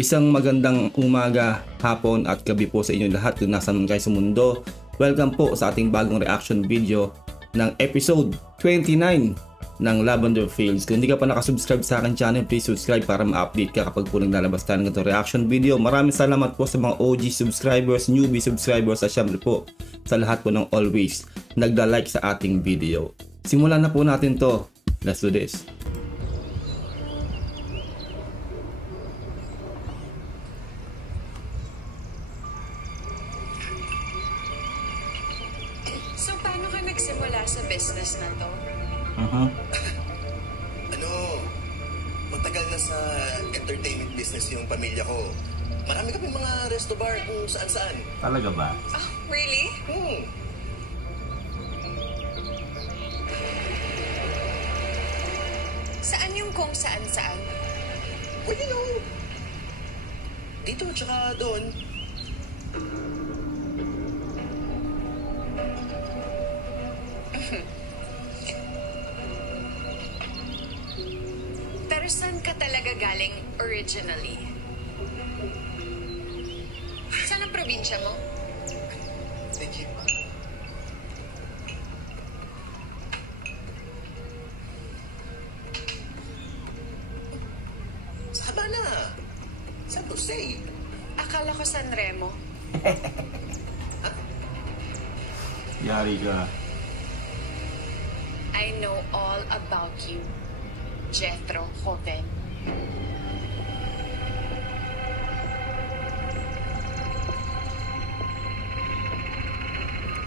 Isang magandang umaga, hapon at gabi po sa inyo lahat kung nasa man kayo sa mundo. Welcome po sa ating bagong reaction video ng episode 29 ng Lavender Fields. Kung hindi ka pa nakasubscribe sa akin channel, please subscribe para ma-update ka kapag po naglalabas tayo ng ito reaction video. Maraming salamat po sa mga OG subscribers, newbie subscribers at syempre po sa lahat po ng always nagda-like sa ating video. Simulan na po natin to. Let's do this. So, paano ka nagsimula sa business na to? Matagal na sa entertainment business yung pamilya ko. Marami kami mga resto bar kung saan-saan. Talaga ba? Oh, really? Saan yung kung saan-saan? Well, you know, dito tsaka doon. Pero saan ka talaga galing originally? Saan ang probinsya mo? Thank you. Sa Habana. San Jose. Akala ko San Remo. Yari ka. I know all about you, Jethro Joven.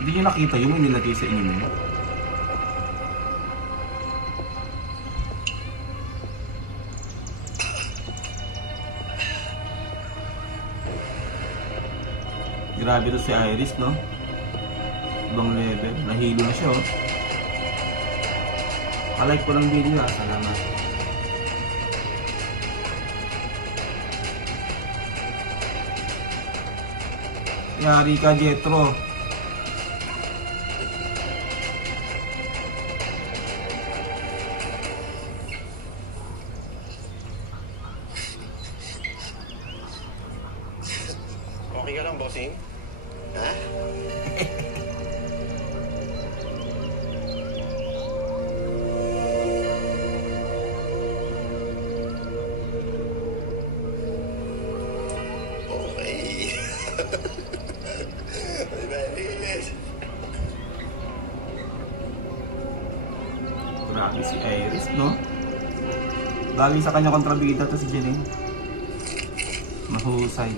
Hindi nyo nakita yung may nilagay sa inyo mo? Grabe to si Iris, no? Ibang level. Nahilo na siya, oh. Palike ko ng video, ha? Salamat. Yari ka, Jethro. Okay ka lang, bossing? Ha? Okay. Grabe si Iris, no? Galing sa kanya kontrabida to si Janine. Mahusay.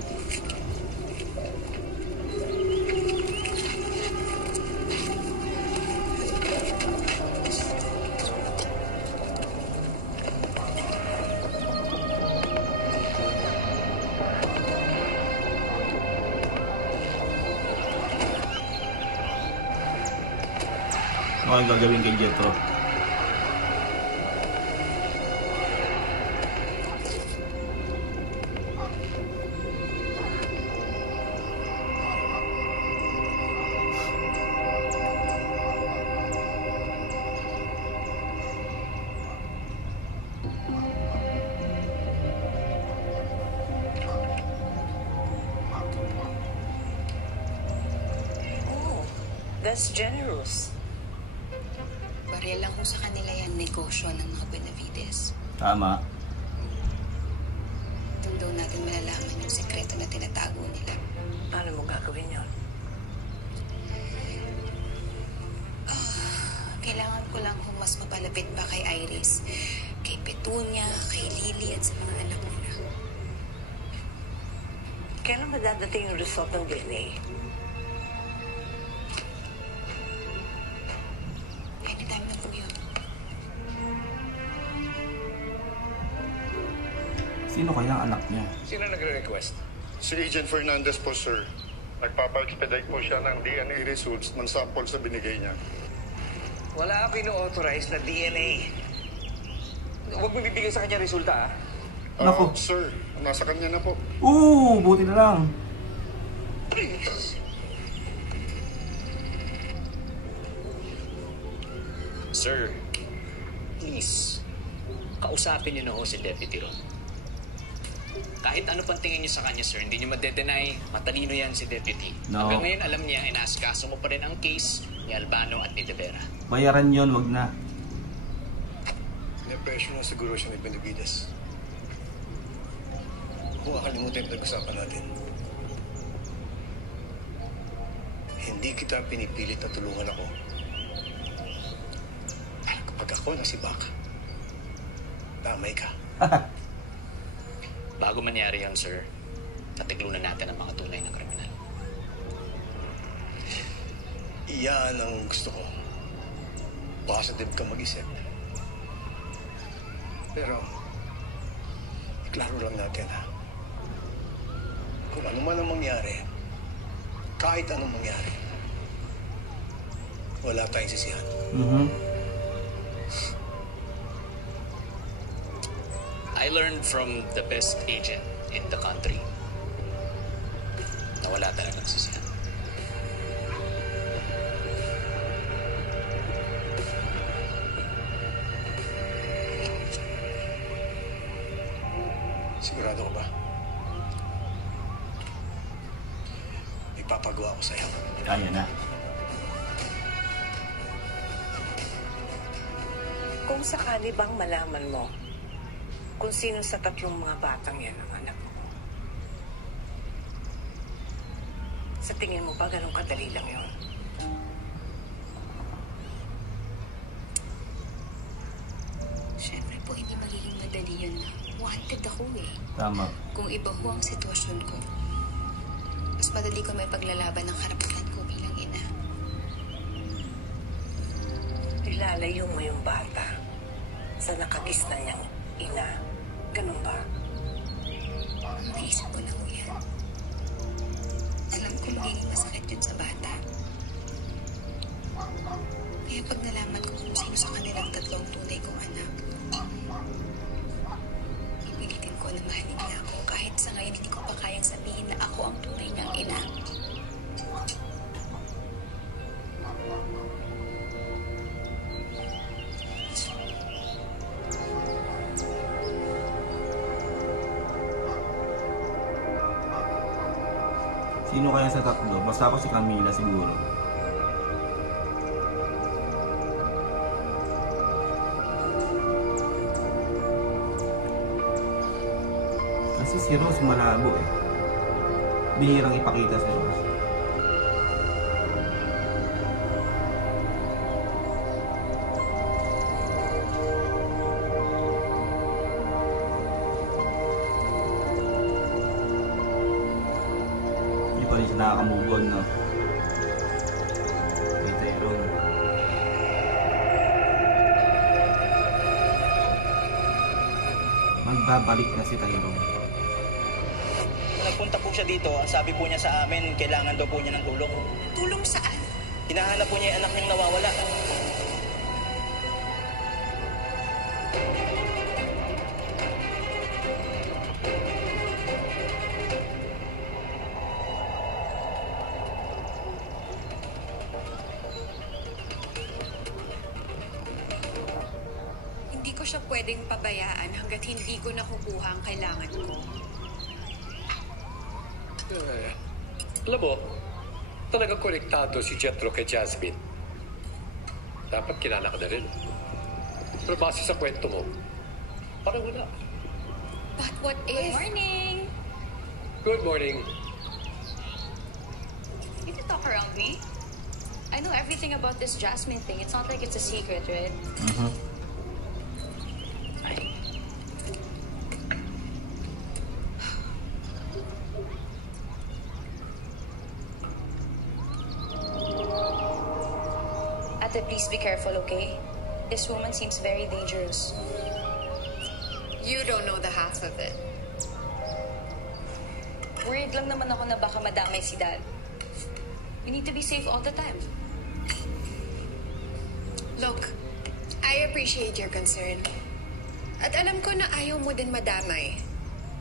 Ano ang gagawin kay Jethro? Oh, that's generous. Barya lang ho sa kanila yan negosyo ng mga Benavides. Tama. Doon daw natin malalaman yung sekreto na tinatago nila. Paano mo gagawin yun? Kailangan ko lang kung mas mapalapit pa kay Iris, kay Petunia, kay Lily at sa mga anak nila. Kailan madadating yung result ng DNA? Anytime na po yun. Sino kayang anak niya? Sino nagre-request? Si Agent Fernandez po, sir. Nagpapa-expedite po siya ng DNA results ng sample sa binigay niya. Wala akong ino-authorize na DNA. Huwag mo bibigay sa kanya resulta, Nako. Sir, nasa kanya na po. Buti na lang. Sir, please, kausapin niyo na ho si Deputy Ron. Kahit ano pang tingin niyo sa kanya, sir, hindi niyo madedenay, matalino yan si Deputy. No. Hanggang ngayon, alam niya, inaaskaso mo pa rin ang case ni Albano at ni De Vera. Bayaran yon, wag na. Pina-pressure na siguro siya ni Benavides. Huwag kalimutan yung pag-usapan natin. Hindi kita pinipilit na tulungan ako. Kapag ako nasibak, damay ka. Bago mangyari yan, sir, natiglunan natin ang mga tunay na kriminal. Iyan ang gusto ko. Positive ka mag-isip. Pero, iklaro lang natin, ha? Kung ano man ang mangyari, kahit anong mangyari, wala tayong sisihan. I learned from the best agent in the country na wala talagang sisihan. Sigurado ka ba? Ipapagawa ko sa'yo. Kaya na. Kung sakali bang malaman mo kung sino sa tatlong mga batang yan ang anak mo, sa tingin mo ba ganun kadali lang yun? Siyempre po, hindi magiging madali yun na wanted ako eh. Tama. Kung iba ho ang sitwasyon ko, mas madali ko may paglalaban ng karapatan ko bilang ina. Ilalayo mo yung bata sa nakakis na niyang ina. Ganun ba? Naisip ko lang yan. Alam ko magiging masakit yun sa bata. Kaya pag nalaman ko kung sino sa kanilang tatlong tunay kong anak, ipilitin ko na mahalin na ako kahit sa ngayon hindi ko pa kayang sabihin na ako ang tunay niyang ina. Sino kaya sa tatlo? Basta ako si Camila siguro. Kasi si Rose malabo eh. Bihirang ipakita si Rose. Hindi pa rin siya nakaka-move on, no? Kay Tyrone. Magbabalik na si Tyrone. Nagpunta po siya dito, ang sabi po niya sa amin, kailangan daw po niya ng tulong. Tulong saan? Hinahanap po niya yung anak niyang nawawala. Hindi ko siya pwedeng pabayaan hanggat hindi ko nakukuha ang kailangan ko. Alam mo, talagang konektado si Jethro kay Jasmine. Dapat kilala ka na rin. Pero base sa kwento mo, parang wala. But what if... Good morning! Good morning. You can talk around me. I know everything about this Jasmine thing. It's not like it's a secret, right? Ate, please be careful, okay? This woman seems very dangerous. You don't know the half of it. Worried lang naman ako na baka madamay si Dad. We need to be safe all the time. Look, I appreciate your concern. At alam ko na ayaw mo din madamay.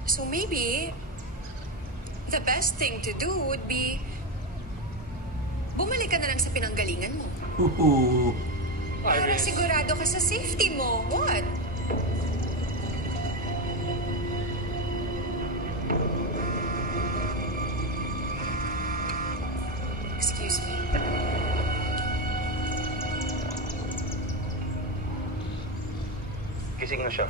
So maybe, the best thing to do would be, bumalik ka na lang sa pinanggalingan mo. Para sigurado ka sa safety mo. What? gising na siya.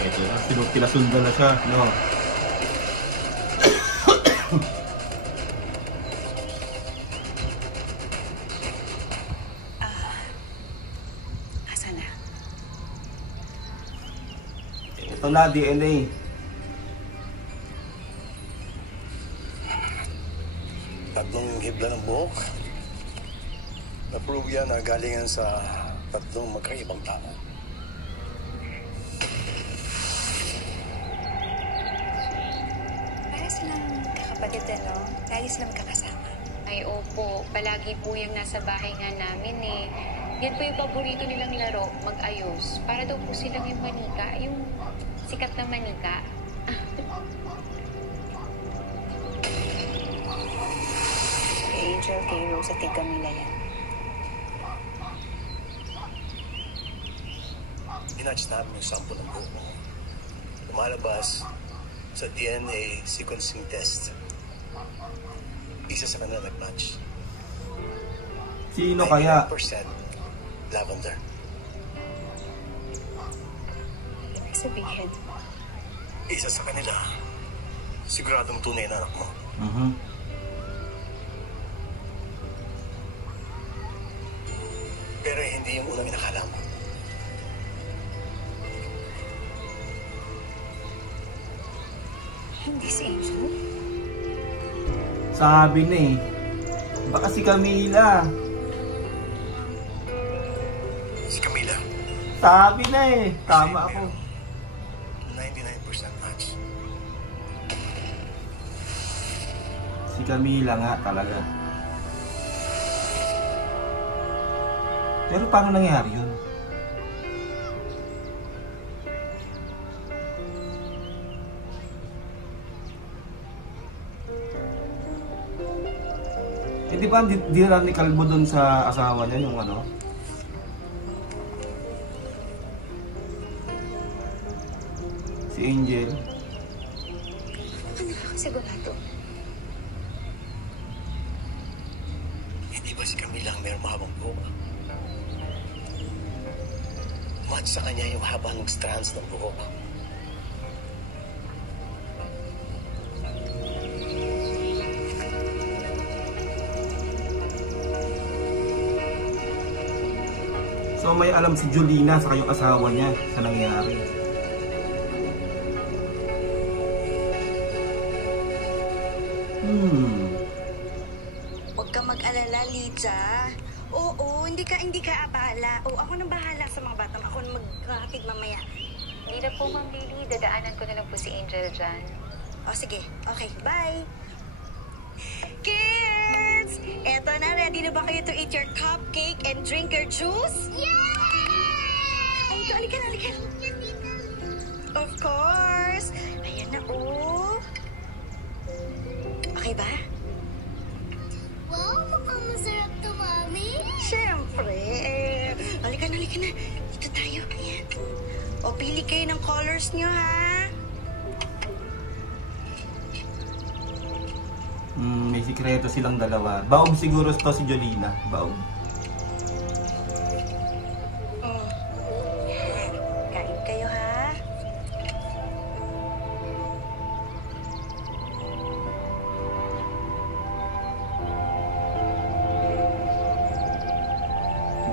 Ito na, pinasundan na siya, no? Asa na? Ito na, DNA. Tatlong hibla ng buhok. Na-prove yan na galingan sa tatlong magkaibang tao. Para silang kakapatid, ano? Lagi silang kakasama. Ay, opo. Palagi po yung nasa bahay nga namin eh. Yan po yung paborito nilang laro, mag-ayos. Para daw po silang yung manika, yung sikat na manika. Kay Angel, kay Rose at kay Camila yan. Minatch namin yung sample ng buhok mo. Lumalabas sa DNA sequencing test. Isa sa kanila nag-match. Sino kaya? 99% lavender. Ibig sabihin, Isa sa kanila, siguradong tunay na anak mo. Pero hindi yung unang inakala mo. hindi si Angel. Sabi na eh. Baka si Camila. Si Camila. Sabi na eh. Tama ako. 99% match. Si Camila nga talaga. Pero paano nangyari yun? Eh di ba di lang ni Kalbo dun sa asawa niya yung ano? Si Angel. Ano ba ang sigurado? Hindi ba si Camila ang mayroong mahabang buhok? Match sa kanya yung haba ng strands ng buhok. So may alam si Jolina sa kayong asawa niya sa nangyari. Huwag kang mag-alala, Liza. Oo, hindi ka abala. Oo, ako nang bahala sa mga batang. Ako nang maghahatid mamaya. Hindi na po, Ma'am Lily. Dadaanan ko na lang po si Angel dyan. O, sige. Okay, bye. Kids! Eto na, ready na ba kayo to eat your cupcake and drink your juice? Yeah! Ay, ito, alikan. Of course. Ayan na, oh. Okay ba? Wow, mukhang masarap to, Mami. Siyempre. Halika na. Dito tayo. Ayan. O, pili kayo ng colors nyo, ha? May sikreto silang dalawa. Baog siguro to si Jolina. Baog. Kain kayo, ha?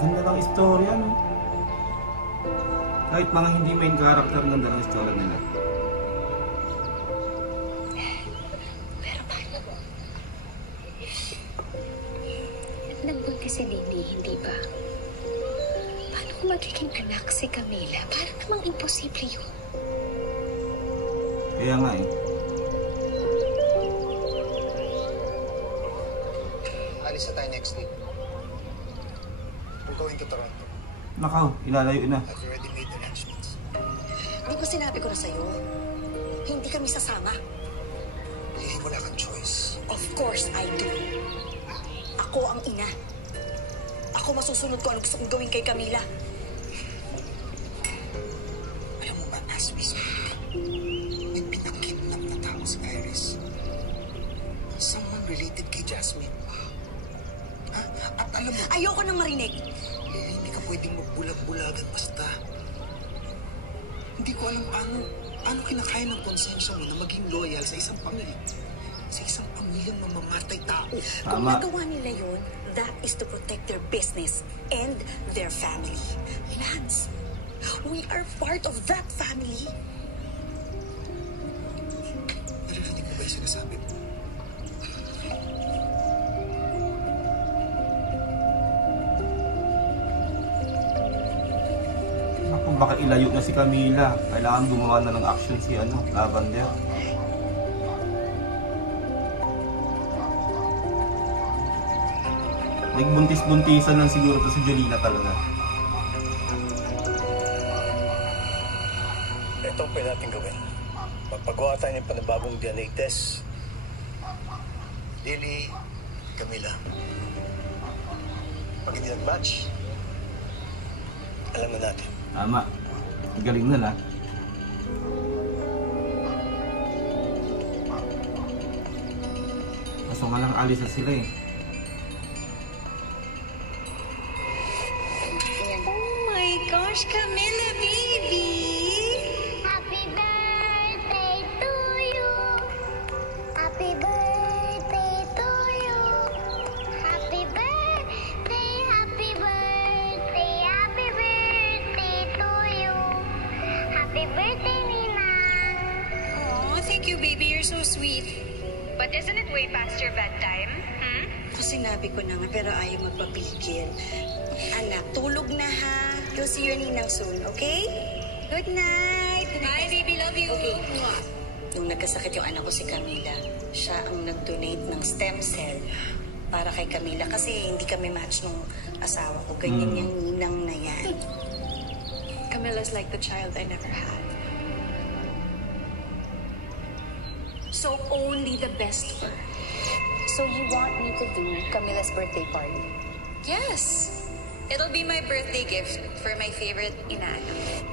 Ganda ng istorya, no? Kahit mga hindi main character, ganda ng istorya nila. Nagbuntis si Lily, hindi ba? Paano kung magiging anak si Camila? Parang namang imposible yun. Kaya nga eh. Alis na tayo next week. We're going to Toronto. Nakaw, ilalayo na. I've already made arrangements. Di ba sinabi ko na sa'yo? Hindi kami sasama. Lily, wala kang choice. Of course I do. Ako ang ina. ako masusunod ko ano gusto kong gawin kay Camila. Alam mo ba, as we speak, may pinakidnap na tao si Iris. Someone related kay Jasmine. At alam mo... Ayoko nang marinig. Hindi ka pwedeng magbulag-bulagan basta. Hindi ko alam paano kinakaya ng konsensya mo na maging loyal sa isang pamilya. Sa isang pamilyang mamamatay tao. Kung nagawa nila yun, that is to protect their business and their family. Lance, we are part of that family. Naririnig mo ba yung sinasabi mo? Kung baka ilayo na si Camila, kailangan gumawa na ng action si Lavender. Nagbuntis-buntisan lang siguro to si Jolina talaga. Ito ang pwede natin gawin. Magpagawa tayo ng panibagong DNA test. Lily, Camila. Pag hindi nag-match, alam na natin. Tama. Galing na na. Kaso nga lang alis na sila eh. Oh my gosh, Camila, baby! Happy birthday to you! Happy birthday to you! Happy birthday, happy birthday, happy birthday to you! Happy birthday, Ninang! Oh, thank you, baby. You're so sweet. But isn't it way past your bedtime? Kasi sinabi ko na nga, pero ayaw magpapigil. Anak, tulog na ha. You'll see your Ninang soon, okay? Good night! Bye, baby. Love you. Okay. Nung nagkasakit yung anak ko si Camila, siya ang nag-donate ng stem cell para kay Camila. Kasi hindi kami match nung asawa ko. Ganyan yung Ninang na yan. Camila's like the child I never had. So only the best for her. So you want me to do Camila's birthday party? Yes. It'll be my birthday gift for my favorite inaanak.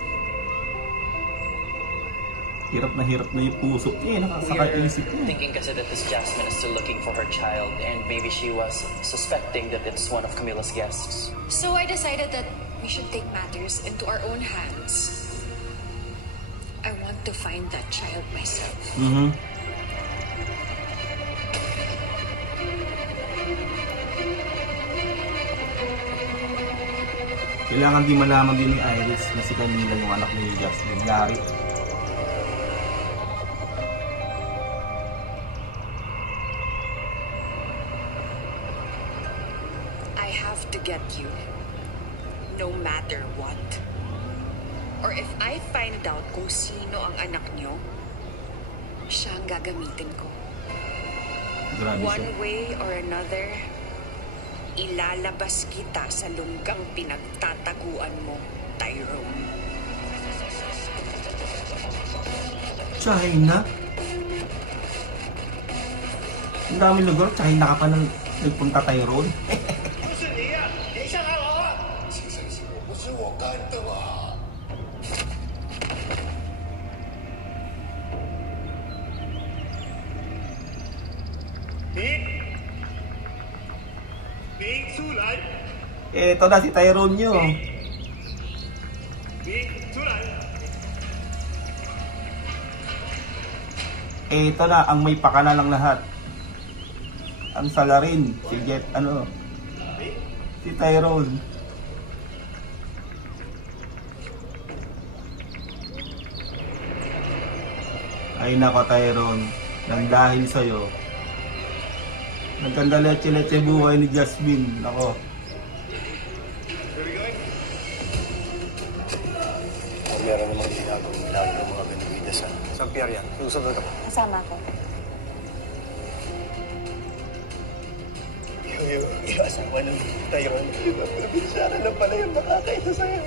Hirap na yung puso niya. Nakasakaisip niya. Thinking kasi that this Jasmine is still looking for her child and maybe she was suspecting that it's one of Camila's guests. So I decided that we should take matters into our own hands. I want to find that child myself. Kailangan di malaman din ni Iris na si Camila yung anak ni Jasmine. Yari. I have to get you, no matter what. Or if I find out kung sino ang anak nyo, siya ang gagamitin ko. Grabe One siya. way or another, ilalabas kita sa lunggang pinagtataguan mo, Tyrone. China? Ang daming lugar, China ka pa nang nagpunta Tyrone. Ito na si Tyrone nyo. Ito na ang may pakana ng lahat. Ang salarin, si si Tyrone. Ay nako Tyrone, nang dahil sa'yo, nagkanda leche-leche buhay ni Jasmine. Nako. Meron namang ginagawang lalo ng mga Benavides. Saan Pierre yan? Susunod ka pa. Kasama ko. Yung asawa ng Tyrone. Probinsya na pala yung makakaisa sa'yo.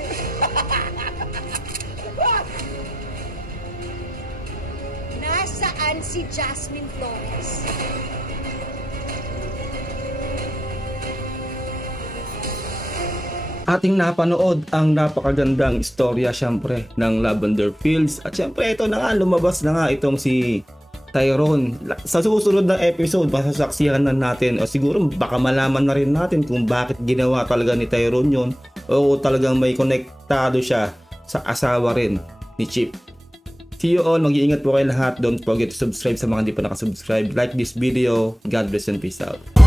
Nasaan si Jasmine Flores? ating napanood ang napakagandang istorya syempre ng Lavender Fields. At syempre ito na nga, lumabas na nga itong si Tyrone. Sa susunod na episode, masasaksihan na natin o siguro baka malaman na rin natin kung bakit ginawa talaga ni Tyrone yun o talagang may konektado siya sa asawa rin ni Chip. See you all, mag-iingat po kayo lahat. Don't forget to subscribe sa mga hindi pa nakasubscribe. Like this video. God bless and peace out.